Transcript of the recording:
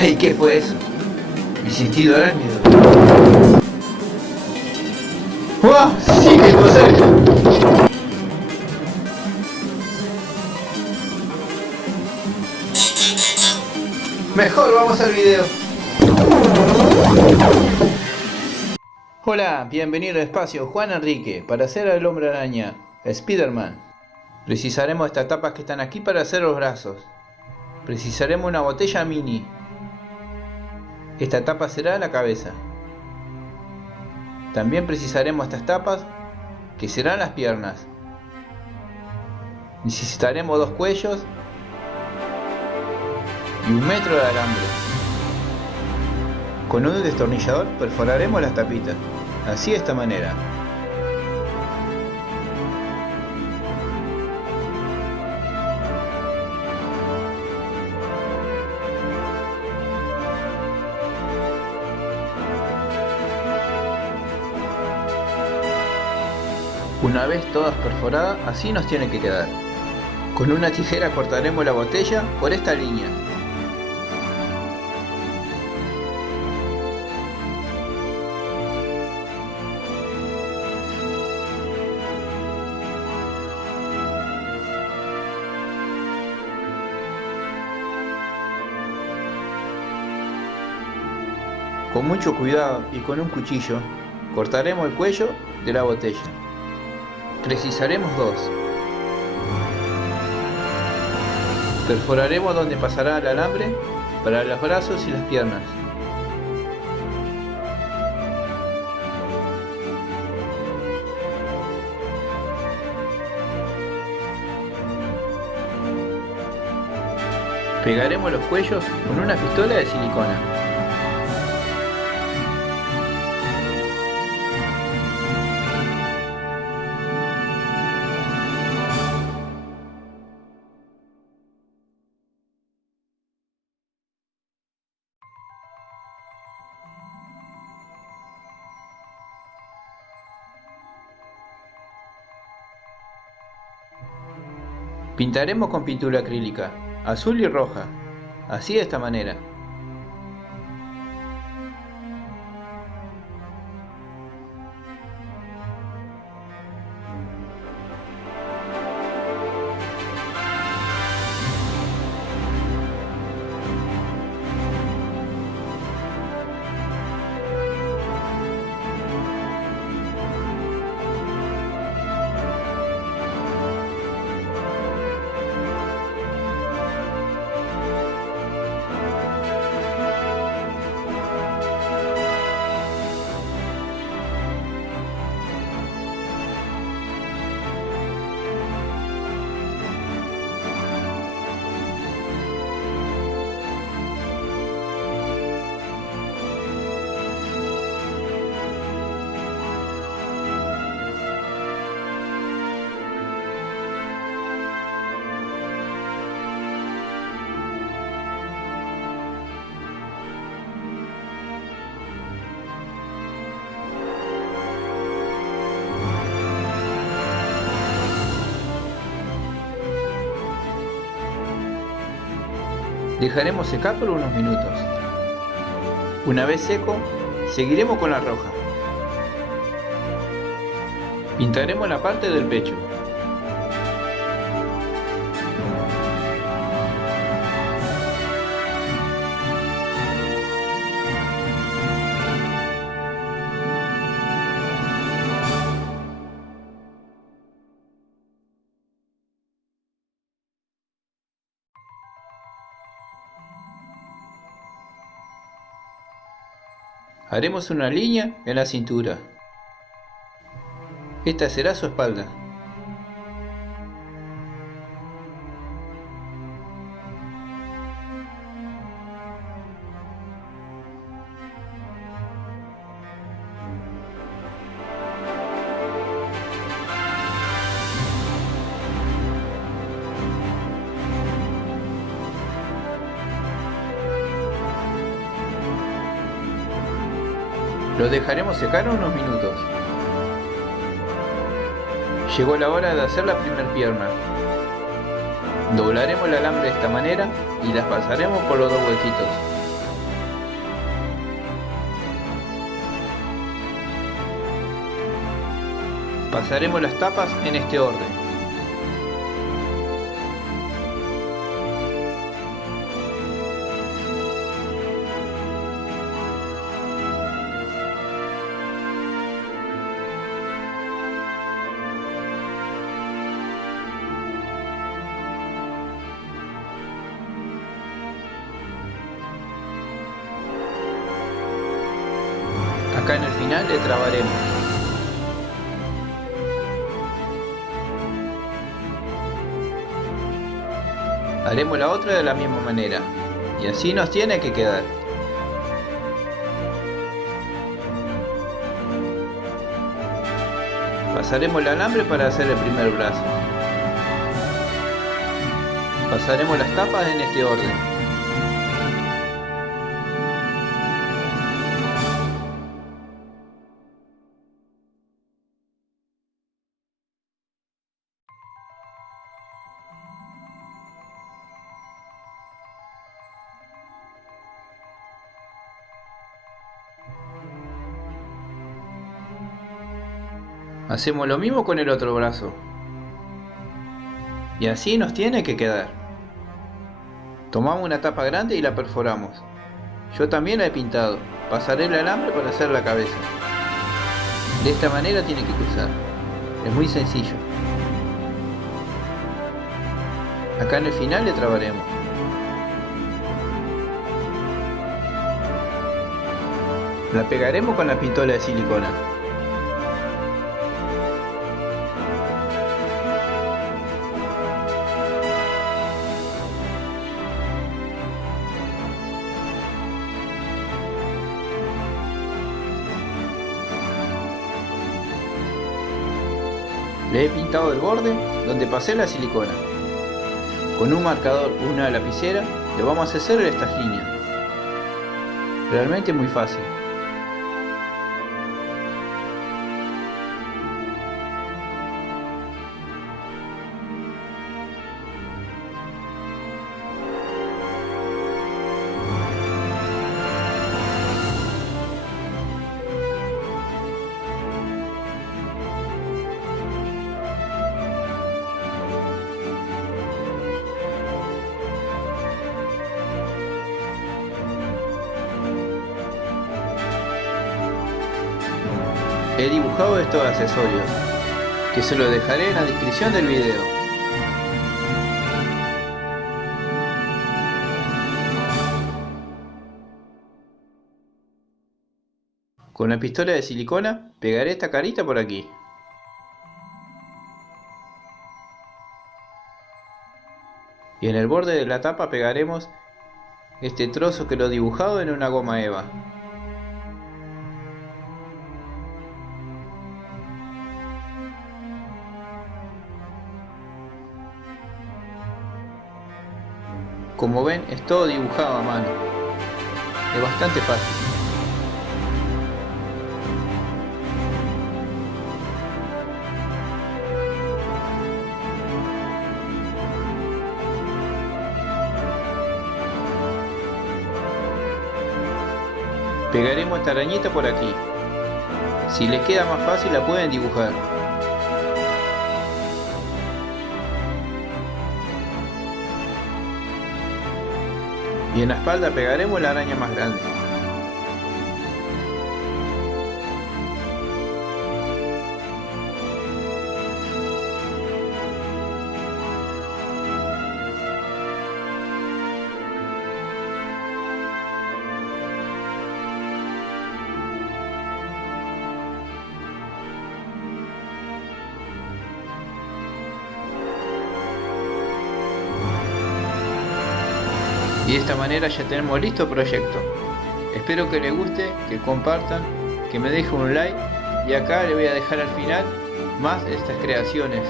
¡Hey! ¿Qué fue eso? Mi sentido arácnido. ¡Wow! ¡Sí que puedo hacer! Mejor vamos al video. Hola, bienvenido al espacio Juan Enrique para hacer al hombre araña, Spider-Man. Precisaremos estas tapas que están aquí para hacer los brazos. Precisaremos una botella mini. Esta tapa será la cabeza. También precisaremos estas tapas que serán las piernas. Necesitaremos 2 cuellos y 1 metro de alambre. Con un destornillador perforaremos las tapitas, así de esta manera. Una vez todas perforadas, así nos tiene que quedar. Con una tijera cortaremos la botella por esta línea. Con mucho cuidado y con un cuchillo, cortaremos el cuello de la botella. Precisaremos 2. Perforaremos donde pasará el alambre para los brazos y las piernas. Pegaremos los cuellos con una pistola de silicona. Pintaremos con pintura acrílica, azul y roja, así de esta manera. Dejaremos secar por unos minutos. Una vez seco, seguiremos con la roja. Pintaremos la parte del pecho. Haremos una línea en la cintura. Esta será su espalda. Lo dejaremos secar unos minutos. Llegó la hora de hacer la primera pierna. Doblaremos el alambre de esta manera y las pasaremos por los 2 huequitos. Pasaremos las tapas en este orden. Acá en el final le trabaremos. Haremos la otra de la misma manera, y así nos tiene que quedar. Pasaremos el alambre para hacer el primer brazo. Pasaremos las tapas en este orden. Hacemos lo mismo con el otro brazo. Y así nos tiene que quedar. Tomamos una tapa grande y la perforamos. Yo también la he pintado. Pasaré el alambre para hacer la cabeza. De esta manera tiene que cruzar. Es muy sencillo. Acá en el final le trabaremos. La pegaremos con la pistola de silicona. Le he pintado el borde donde pasé la silicona. Con un marcador y una lapicera le vamos a hacer estas líneas. Realmente muy fácil. He dibujado estos accesorios, que se los dejaré en la descripción del video. Con la pistola de silicona pegaré esta carita por aquí. Y en el borde de la tapa pegaremos este trozo que lo he dibujado en una goma eva. Como ven, es todo dibujado a mano. Es bastante fácil. Pegaremos esta arañita por aquí. Si les queda más fácil la pueden dibujar. Y en la espalda pegaremos la araña más grande. Y de esta manera ya tenemos listo el proyecto. Espero que les guste, que compartan, que me dejen un like y acá les voy a dejar al final más de estas creaciones.